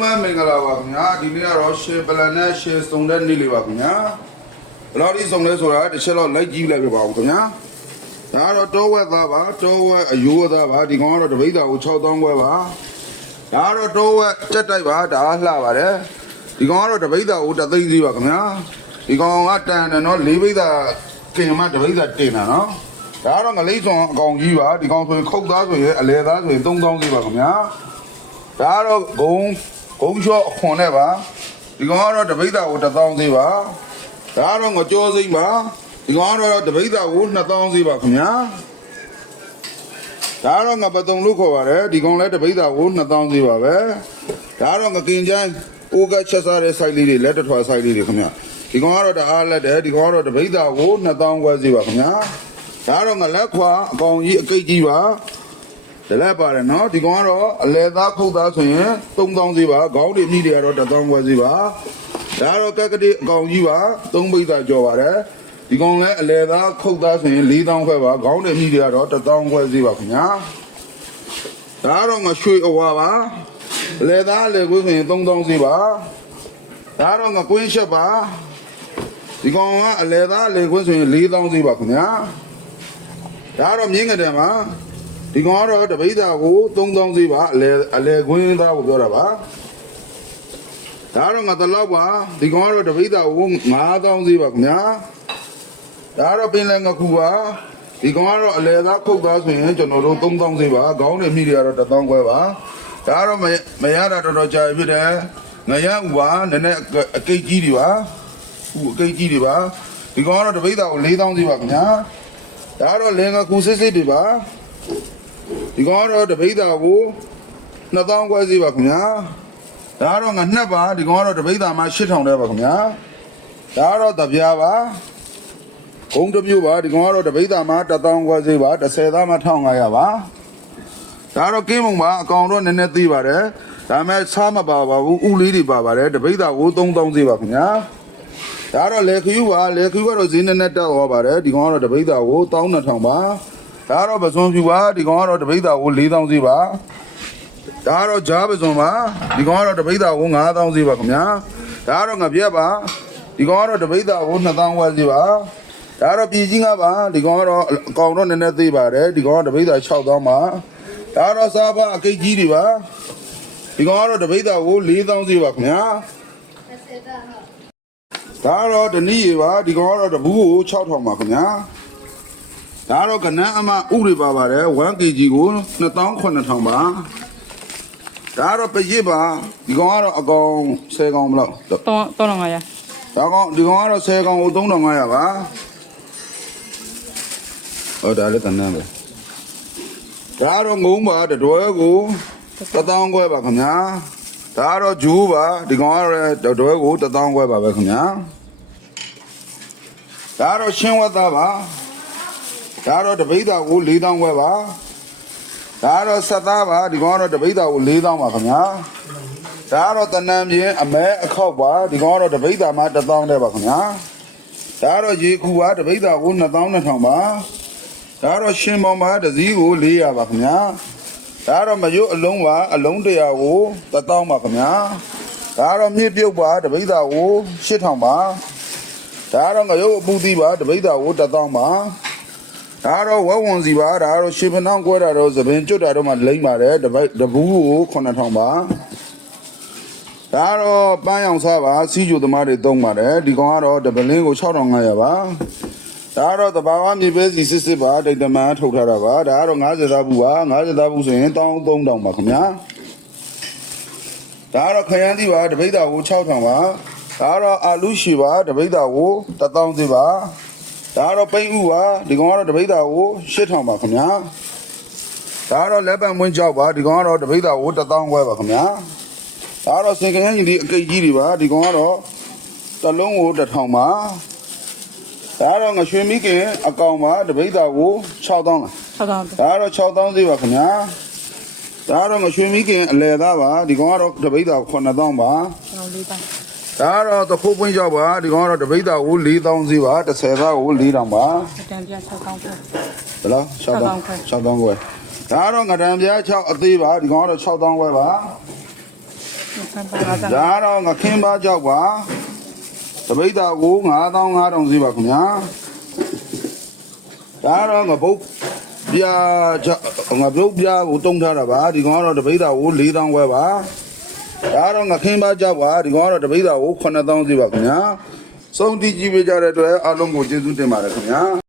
မမင်္ဂလာပါခင်ဗျာဒီနေ့ကတော့ရှယ်ပလန်နဲ့ရှယ်စုံတဲ့နေ့လေးပါခင်ဗျာဘယ်တော့ဒီစုံလဲဆိုတာတစ်ချက်တော့လိုက်ကြည့်လိုက်ပြပါဦးခင်ဗျာဒါကတော့တောဝက်သားပါတောဝက်အယိုးသားပါဒီကောင်ကတော့တပိတ်တာကို6000ခွဲပါဒါကတော့တောဝက်တက်တိုက်ပါဒါလှပါတယ်ဒီကောင်ကတော့တပိတ်တာကိုတသိန်းစီပါခင်ဗျာဒီကောင်ကတန်တယ်နော်လေးပိတ်တာကင်မတပိတ်တာတင်တာနော်ဒါကတော့ငလိမ့်ဆောင်အကောင်ကြီးပါဒီကောင်ဆိုရင်ခုတ်သားဆိုရင်အလဲသားဆိုရင်3000စီပါခင်ဗျာဒါကတော့ဂုံ ဂုံချော့အခွန်နဲ့ပါဒီကောင်ကတော့တပိတ်တာကို1000သေးပါဒါကတော့ငကြောစိမ့်ပါဒီကောင်ကတော့တပိတ်တာကို2000သေးပါခင်ဗျာဒါကတော့ငပတုံလို့ခေါ်ပါတယ်ဒီကောင်လည်းတပိတ်တာကို2000သေးပါပဲဒါကတော့ငကင်ချမ်းအိုးကချက်စားတဲ့ site လေးတွေလက်တထွာ site လေးတွေခင်ဗျာဒီကောင်ကတော့တအားလက်တယ်ဒီကောင်ကတော့တပိတ်တာကို2000ခွဲသေးပါခင်ဗျာဒါကတော့ငလက်ခွာအကောင်ကြီးအကိတ်ကြီးပါ ဒလက်ပါတယ်နော်ဒီကောင်ကတော့အလဲသားခုတ်သားဆိုရင်3000စီပါခေါင်းတွေမြည်တွေကတော့1000ခွဲစီပါဒါကတော့ကက်ကတိအကောင်ကြီးပါ3ပိတ်သားကြော်ပါတယ်ဒီကောင်လည်းအလဲသားခုတ်သားဆိုရင်4000ခွဲပါခေါင်းတွေမြည်တွေကတော့1000ခွဲစီပါခင်ဗျာဒါကတော့ငရွှေအဝါပါအလဲသားအလဲကိုဆိုရင်3000စီပါဒါကတော့ငကွင်းရှက်ပါဒီကောင်ကအလဲသားအလဲကိုဆိုရင်4000စီပါခင်ဗျာဒါကတော့မြင်းငတယ်ပါ ဒီကောင်ကတော့တပိဿာကို3000စီပါအလဲအလဲခွင်းသားကိုပြောတာပါဒါတော့ငါတလောက်ပါဒီကောင်ကတော့တပိဿာကို9000စီပါခင်ဗျာဒါတော့ပင်လယ်ငခုပါဒီကောင်ကတော့အလဲသားခုတ်သားဆိုရင်ကျွန်တော်တို့3000စီပါခေါင်းတွေမိတွေကတော့1000ခွဲပါဒါတော့မမရတာတော်တော်ကြာပြီဖြစ်တယ်ငရဥပါနည်းနည်းအကိတ်ကြီးတွေပါဥအကိတ်ကြီးတွေပါဒီကောင်ကတော့တပိဿာကို4000စီပါခင်ဗျာဒါတော့လင်ငခုစစ်စစ်တွေပါ ဒီကောင်ကတော့တပိဿာကို2000ခွဲစီပါခင်ဗျာဒါကတော့ငါနှစ်ပါဒီကောင်ကတော့တပိဿာမှာ8000တည်းပါခင်ဗျာဒါကတော့တပြားပါဂုံတစ်မျိုးပါဒီကောင်ကတော့တပိဿာမှာ1000ခွဲစီပါ30သားမှာ1500ပါဒါကတော့ကင်းမုံပါအကောင်တော့နည်းနည်းသေးပါတယ်ဒါပေမဲ့စားမပါပါဘူးဥလေးတွေပါပါတယ်တပိဿာကို3000စီပါခင်ဗျာဒါကတော့လေခယူပါလေခယူကတော့ဈေးနည်းနည်းတက်သွားပါတယ်ဒီကောင်ကတော့တပိဿာကို12000ပါ ဒါကတော့ပစွန်ဖြူပါဒီကောင်ကတော့တပိဿာကို4000စီပါဒါကတော့ဂျားပစွန်ပါဒီကောင်ကတော့တပိဿာကို9000စီပါခင်ဗျာဒါကတော့ငပြက်ပါဒီကောင်ကတော့တပိဿာကို2000ဝက်စီပါဒါကတော့ပြည်ကြီးငါပါဒီကောင်ကတော့အကောင်တော့နည်းနည်းသေးပါတယ်ဒီကောင်ကတပိဿာ6000ပါဒါကတော့စားပါအကိတ်ကြီးတွေပါဒီကောင်ကတော့တပိဿာကို4000စီပါခင်ဗျာဒါကတော့တနည်းရပါဒီကောင်ကတော့တဘူးကို6000ပါခင်ဗျာ ဒါတော့ကနန်းအမဥတွေပါပါတယ် 1kg ကို28000ပါဒါတော့ပရစ်ပါဒီကောင်ကတော့အကောင်10ကောင်မလို့တော့တော့ငါရဒါကောင်ဒီကောင်ကတော့10ကောင်ကို3500ပါဟောဒါလည်းကနန်းပဲဒါတော့ငုံပါတတွဲကို1000ခွဲပါခင်ဗျာဒါကတော့ဂျူးပါဒီကောင်ကတော့တတွဲကို1000ခွဲပါပဲခင်ဗျာဒါကတော့ရှင်းဝတ်သားပါ ဒါတော့တပိဿာကို4000ခွဲပါဒါတော့ဆက်သားပါဒီကောင်ကတော့တပိဿာကို4000ပါခင်ဗျာဒါကတော့တဏ္ဍန်ပြင်းအမဲအခောက်ပါဒီကောင်ကတော့တပိဿာမှာ1000တဲ့ပါခင်ဗျာဒါကတော့ရေခုပါတပိဿာကို2200ပါဒါကတော့ရှင်ပေါင်ပါတစ်စည်းကို400ပါခင်ဗျာဒါကတော့မရွတ်အလုံးပါအလုံး100ကို1000ပါခင်ဗျာဒါကတော့မြစ်ပြုတ်ပါတပိဿာကို8000ပါဒါကတော့ငရုတ်အပူသီးပါတပိဿာကို1000ပါ ဒါကတော့ဝက်ဝန်စီပါဒါကတော့ရှင်ဖနှောင်းကွဲတာတော့သပင်ကျွတ်တာတော့မှလိမ့်ပါတယ်တပိုက်တဘူးကို9000ပါဒါကတော့ပန်းရောင်စားပါစီးကြိုသမားတွေသုံးပါတယ်ဒီကောင်ကတော့တပလင်းကို6500ပါဒါကတော့တဘာဝမြေပဲစီစစ်စစ်ပါဒိတ်တမန်ထုတ်ထားတာပါဒါကတော့90သားဘူးပါ90သားဘူးဆိုရင်13000ပါခင်ဗျာဒါကတော့ခရမ်းသီးပါတပိဿာကို6000ပါဒါကတော့အာလူရှိပါတပိဿာကို1000စီပါ ဒါကတော့ပိန်းဥပါဒီကောင်ကတော့တပိဿာကို8000ပါခင်ဗျာဒါကတော့လက်ပံမွင်းကြောက်ပါဒီကောင်ကတော့တပိဿာကို1000ခွဲပါခင်ဗျာဒါကတော့စင်ကရန်ကြီးဒီအကိတ်ကြီးတွေပါဒီကောင်ကတော့တစ်လုံးကို1000ပါဒါကတော့ငရွှေမိခင်အကောင်ပါတပိဿာကို6000လား6000ဒါကတော့6000သေးပါခင်ဗျာဒါကတော့ငရွှေမိခင်အလဲသားပါဒီကောင်ကတော့တပိဿာ9000ပါတော့လေးတောင်း ဒါကတော့တခိုးပွင့်ကြောက်ပါဒီကောင်ကတော့တပိဿာကို4000စီပါ30သားကို4000ပါအတန်ပြ6000ကျော်ဘယ်လောက်6000 6000ခွဲဒါကတော့ငဒံပြား6အသေးပါဒီကောင်ကတော့6000ခွဲပါဒဆန်ပါလာတာဒါတော့ငခင်းပါကြောက်ပါတပိတ်တာကို9500စီပါခင်ဗျာဒါတော့ငပုတ်ပြာချငပုတ်ပြာကိုတုံးထားတာပါဒီကောင်ကတော့တပိတ်တာကို4000ခွဲပါ ဒါတော့ငခင်းပါကြောက်ပါဒီကောင်ကတော့တပိတ်တာကို9000စီပါခင်ဗျာစုံတီးကြည့်ပေးကြတဲ့အတွက်အားလုံးကိုကျေးဇူးတင်ပါတယ်ခင်ဗျာ